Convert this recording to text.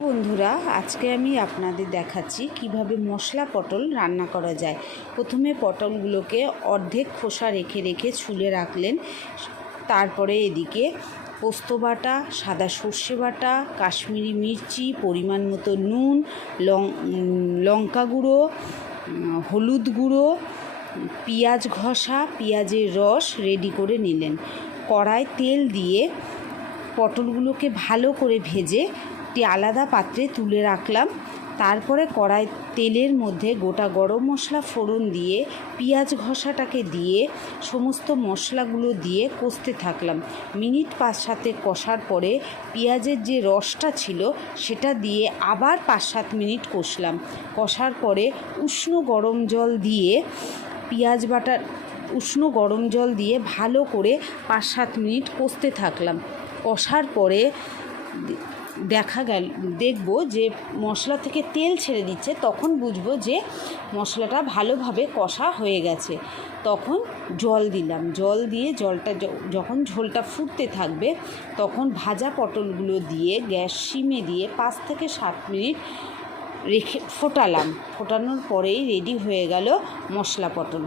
বন্ধুরা, আজকে আমি আপনাদের দেখাচ্ছি কীভাবে মশলা পটল রান্না করা যায়। প্রথমে পটলগুলোকে অর্ধেক খোসা রেখে রেখে ছুলে রাখলেন। তারপরে এদিকে পোস্ত বাটা, সাদা সর্ষে বাটা, কাশ্মীরি মির্চি, পরিমাণ মতো নুন, লং লঙ্কা গুঁড়ো হলুদ গুঁড়ো, পেঁয়াজ ঘষা, পেঁয়াজের রস রেডি করে নিলেন। কড়ায় তেল দিয়ে পটলগুলোকে ভালো করে ভেজে একটি আলাদা পাত্রে তুলে রাখলাম। তারপরে কড়াই তেলের মধ্যে গোটা গরম মশলা ফোড়ন দিয়ে, পেঁয়াজ ঘষাটাকে দিয়ে, সমস্ত মশলাগুলো দিয়ে কষতে থাকলাম। মিনিট পাঁচ সাথে কষার পরে পেঁয়াজের যে রসটা ছিল, সেটা দিয়ে আবার পাঁচ সাত মিনিট কষলাম। কষার পরে উষ্ণ গরম জল দিয়ে, পেঁয়াজ বাটার, উষ্ণ গরম জল দিয়ে ভালো করে পাঁচ সাত মিনিট কষতে থাকলাম। কষার পরে দেখা গেল, দেখব যে মশলা থেকে তেল ছেড়ে দিচ্ছে, তখন বুঝব যে মশলাটা ভালোভাবে কষা হয়ে গেছে। তখন জল দিলাম। জল দিয়ে জলটা যখন ঝোলটা ফুটতে থাকবে, তখন ভাজা পটলগুলো দিয়ে, গ্যাস সিমে দিয়ে পাঁচ থেকে সাত মিনিট রেখে ফোটালাম। ফোটানোর পরেই রেডি হয়ে গেল মশলা পটল।